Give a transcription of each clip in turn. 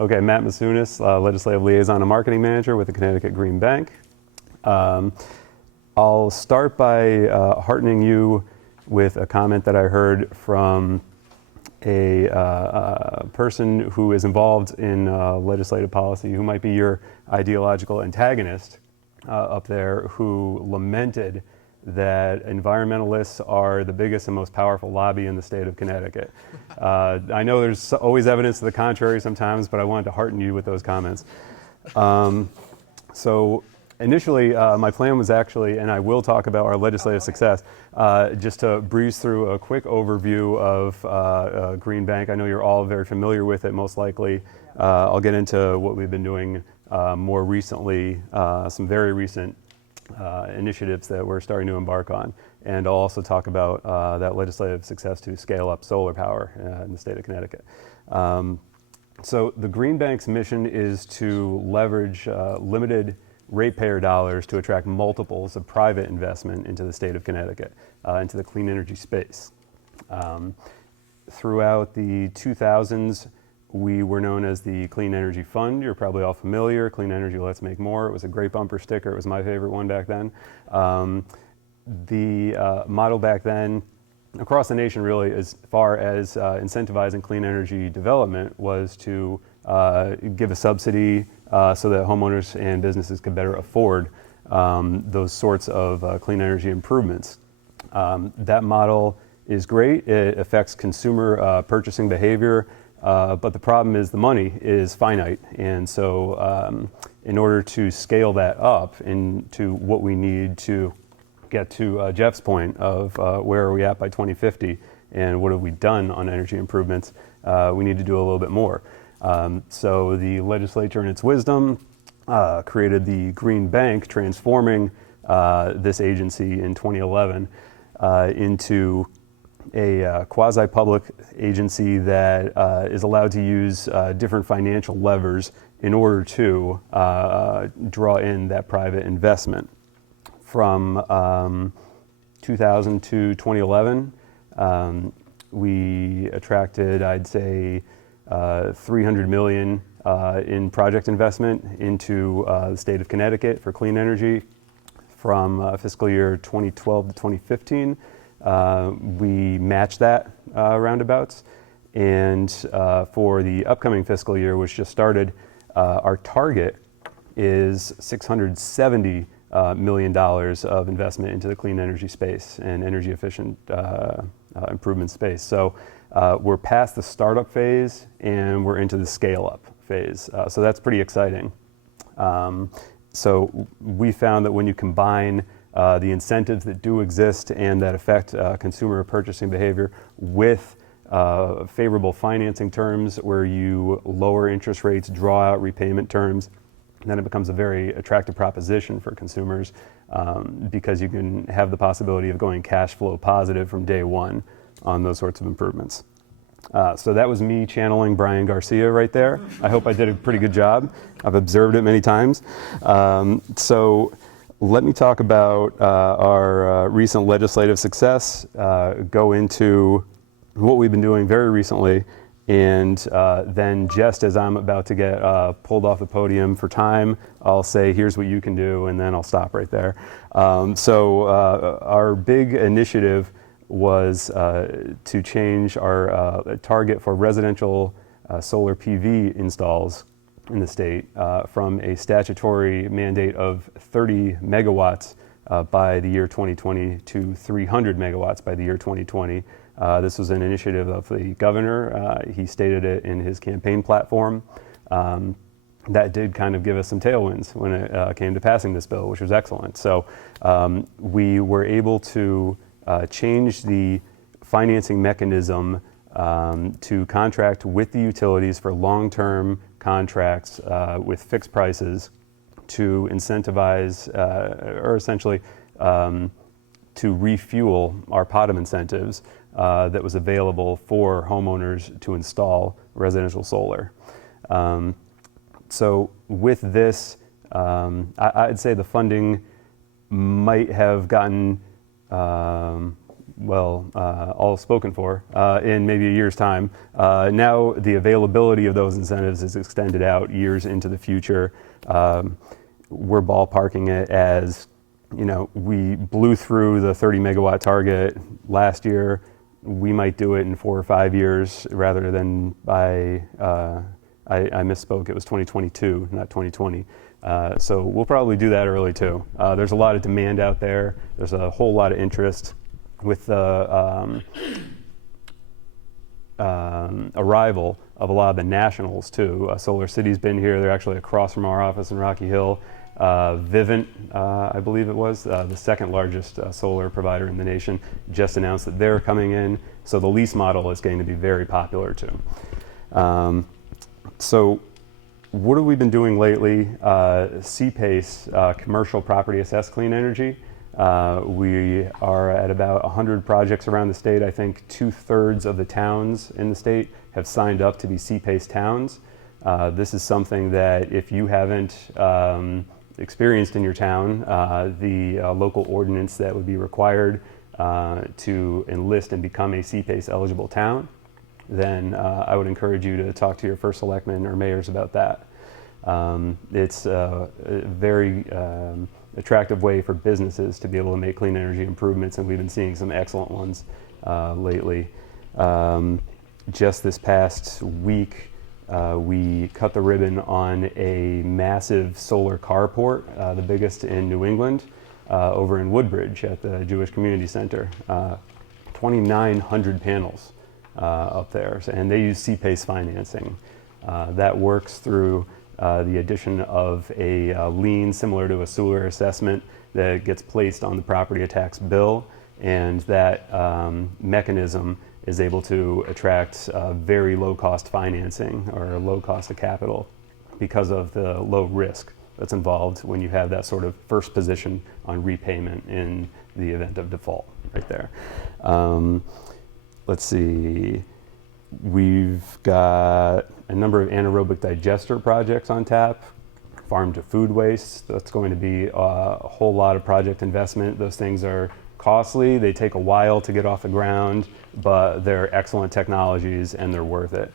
Okay, Matt Macunas, Legislative Liaison and Marketing Manager with the Connecticut Green Bank. I'll start by heartening you with a comment that I heard from a person who is involved in legislative policy, who might be your ideological antagonist up there, who lamented that environmentalists are the biggest and most powerful lobby in the state of Connecticut. I know there's always evidence to the contrary sometimes, but I wanted to hearten you with those comments. So initially, my plan was actually, and I will talk about our legislative success, just to breeze through a quick overview of Green Bank. I know you're all very familiar with it, most likely. I'll get into what we've been doing more recently, some very recent initiatives that we're starting to embark on. And I'll also talk about that legislative success to scale up solar power in the state of Connecticut. So the Green Bank's mission is to leverage limited ratepayer dollars to attract multiples of private investment into the state of Connecticut, into the clean energy space. Throughout the 2000s, we were known as the Clean Energy Fund. You're probably all familiar. Clean Energy, Let's Make More. It was a great bumper sticker. It was my favorite one back then. The model back then, across the nation really, as far as incentivizing clean energy development, was to give a subsidy so that homeowners and businesses could better afford those sorts of clean energy improvements. That model is great. It affects consumer purchasing behavior. But the problem is the money is finite, and so in order to scale that up into what we need to get to Jeff's point of where are we at by 2050 and what have we done on energy improvements, we need to do a little bit more. So the legislature in its wisdom created the Green Bank, transforming this agency in 2011 into a quasi-public agency that is allowed to use different financial levers in order to draw in that private investment. From 2000 to 2011, we attracted, I'd say, $300 million in project investment into the state of Connecticut for clean energy. From fiscal year 2012 to 2015, we matched that roundabouts, and for the upcoming fiscal year, which just started, our target is $670 million of investment into the clean energy space and energy efficient improvement space. So we're past the startup phase and we're into the scale up phase. So that's pretty exciting. So we found that when you combine the incentives that do exist and that affect consumer purchasing behavior with favorable financing terms where you lower interest rates, draw out repayment terms, then it becomes a very attractive proposition for consumers because you can have the possibility of going cash flow positive from day one on those sorts of improvements. So that was me channeling Brian Garcia right there. I hope I did a pretty good job. I've observed it many times. So let me talk about our recent legislative success, go into what we've been doing very recently, and then just as I'm about to get pulled off the podium for time, I'll say, here's what you can do, and then I'll stop right there. So our big initiative was to change our target for residential solar PV installs in the state from a statutory mandate of 30 megawatts by the year 2020 to 300 megawatts by the year 2020. This was an initiative of the governor. He stated it in his campaign platform. That did kind of give us some tailwinds when it came to passing this bill, which was excellent. So we were able to change the financing mechanism to contract with the utilities for long-term contracts with fixed prices to incentivize, or essentially to refuel our pot of incentives that was available for homeowners to install residential solar. So with this, I'd say the funding might have gotten all spoken for in maybe a year's time. Now the availability of those incentives is extended out years into the future. We're ballparking it as, we blew through the 30 megawatt target last year. We might do it in 4 or 5 years rather than by, I misspoke, it was 2022, not 2020. So we'll probably do that early too. There's a lot of demand out there. There's a whole lot of interest with the arrival of a lot of the nationals too. Solar City's been here. They're actually across from our office in Rocky Hill. Vivint, I believe it was, the second largest solar provider in the nation, just announced that they're coming in. So the lease model is going to be very popular too. So what have we been doing lately? CPACE, Commercial Property Assessed Clean Energy. We are at about 100 projects around the state. I think 2/3 of the towns in the state have signed up to be CPACE towns. This is something that if you haven't experienced in your town, the local ordinance that would be required to enlist and become a CPACE eligible town, then I would encourage you to talk to your first selectman or mayors about that. It's a very attractive way for businesses to be able to make clean energy improvements, and we've been seeing some excellent ones lately. Just this past week, we cut the ribbon on a massive solar carport, the biggest in New England, over in Woodbridge at the Jewish Community Center. 2,900 panels up there, and they use CPACE financing. That works through the addition of a lien similar to a sewer assessment that gets placed on the property tax bill, and that mechanism is able to attract very low cost financing or low cost of capital because of the low risk that's involved when you have that sort of first position on repayment in the event of default right there. Let's see, we've got a number of anaerobic digester projects on tap, farm to food waste. That's going to be a whole lot of project investment. Those things are costly, they take a while to get off the ground, but they're excellent technologies and they're worth it.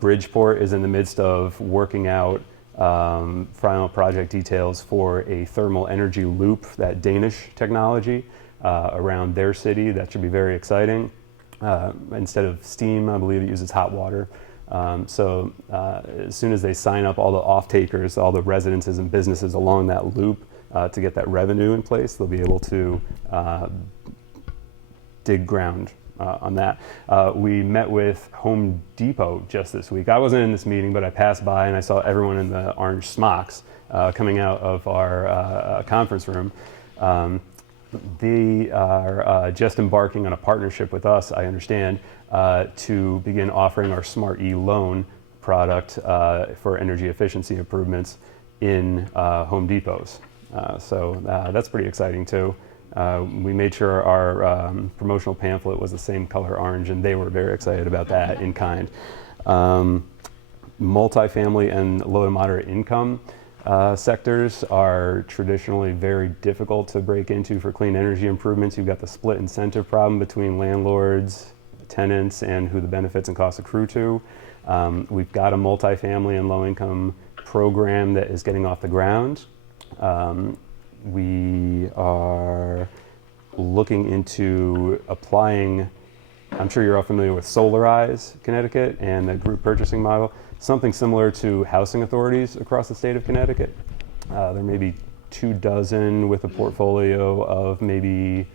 Bridgeport is in the midst of working out final project details for a thermal energy loop, that Danish technology, around their city. That should be very exciting. Instead of steam, I believe it uses hot water. So as soon as they sign up all the off-takers, all the residences and businesses along that loop, to get that revenue in place, they'll be able to dig ground on that. We met with Home Depot just this week. I wasn't in this meeting, but I passed by and I saw everyone in the orange smocks coming out of our conference room. They are just embarking on a partnership with us, I understand, to begin offering our Smart E-Loan product for energy efficiency improvements in Home Depots. So that's pretty exciting too. We made sure our promotional pamphlet was the same color orange, and they were very excited about that in kind. Multifamily and low to moderate income sectors are traditionally very difficult to break into for clean energy improvements. You've got the split incentive problem between landlords, tenants, and who the benefits and costs accrue to. We've got a multifamily and low income program that is getting off the ground. We are looking into applying, I'm sure you're all familiar with Solarize Connecticut and the group purchasing model, something similar to housing authorities across the state of Connecticut. There may be 24 with a portfolio of maybe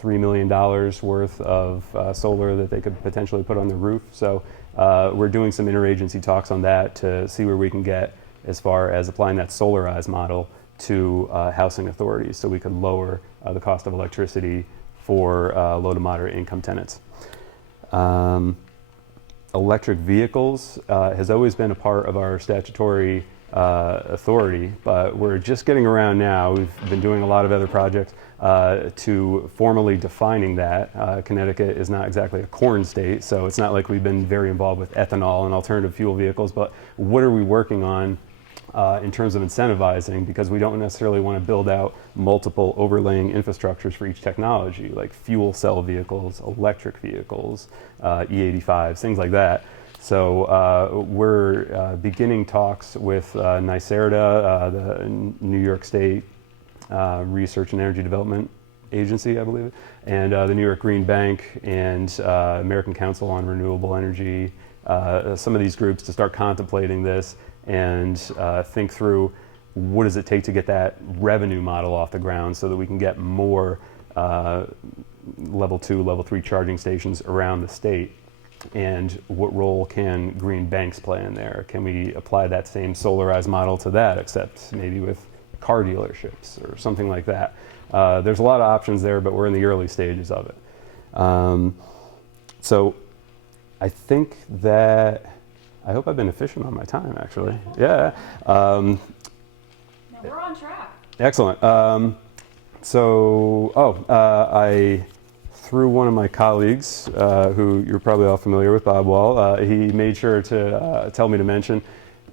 $3 million worth of solar that they could potentially put on the roof. So we're doing some interagency talks on that to see where we can get as far as applying that Solarize model to housing authorities, so we could lower the cost of electricity for low to moderate income tenants. Electric vehicles has always been a part of our statutory authority, but we're just getting around now. We've been doing a lot of other projects to formally defining that. Connecticut is not exactly a corn state, so it's not like we've been very involved with ethanol and alternative fuel vehicles, but what are we working on in terms of incentivizing, because we don't necessarily want to build out multiple overlaying infrastructures for each technology, like fuel cell vehicles, electric vehicles, E85s, things like that. So we're beginning talks with NYSERDA, the New York State Research and Energy Development Agency, I believe, and the New York Green Bank and American Council on Renewable Energy, some of these groups to start contemplating this and think through what does it take to get that revenue model off the ground so that we can get more level 2, level 3 charging stations around the state. And what role can green banks play in there? Can we apply that same solarized model to that, except maybe with car dealerships or something like that? There's a lot of options there, but we're in the early stages of it. So I think that, I hope I've been efficient on my time, actually. Yeah. No, we're on track. Excellent. I through one of my colleagues, who you're probably all familiar with, Bob Wall, he made sure to tell me to mention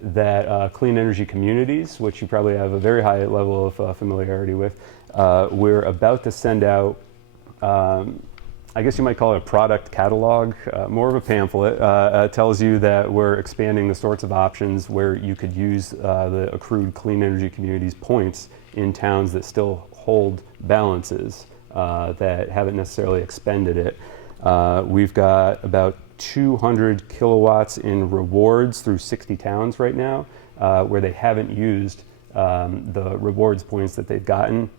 that clean energy communities, which you probably have a very high level of familiarity with, we're about to send out, I guess you might call it a product catalog, more of a pamphlet. Tells you that we're expanding the sorts of options where you could use the accrued clean energy communities points in towns that still hold balances that haven't necessarily expended it. We've got about 200 kilowatts in rewards through 60 towns right now, where they haven't used the rewards points that they've gotten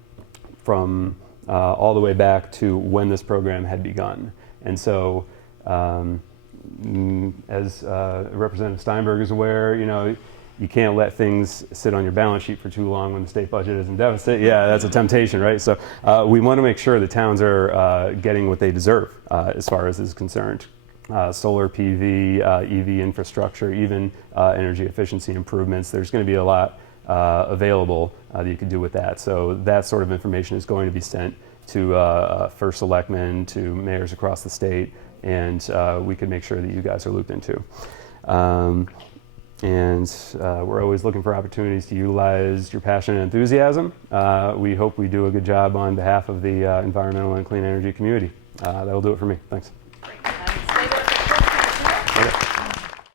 from all the way back to when this program had begun. And so, as Representative Steinberg is aware, you can't let things sit on your balance sheet for too long when the state budget is in deficit. Yeah, that's a temptation, right? So we want to make sure the towns are getting what they deserve as far as is concerned. Solar PV, EV infrastructure, even energy efficiency improvements. There's going to be a lot available that you can do with that. So that sort of information is going to be sent to first selectmen, to mayors across the state, and we can make sure that you guys are looped into. We're always looking for opportunities to utilize your passion and enthusiasm. We hope we do a good job on behalf of the environmental and clean energy community. That'll do it for me. Thanks. Great. Stay there for the first half. Okay.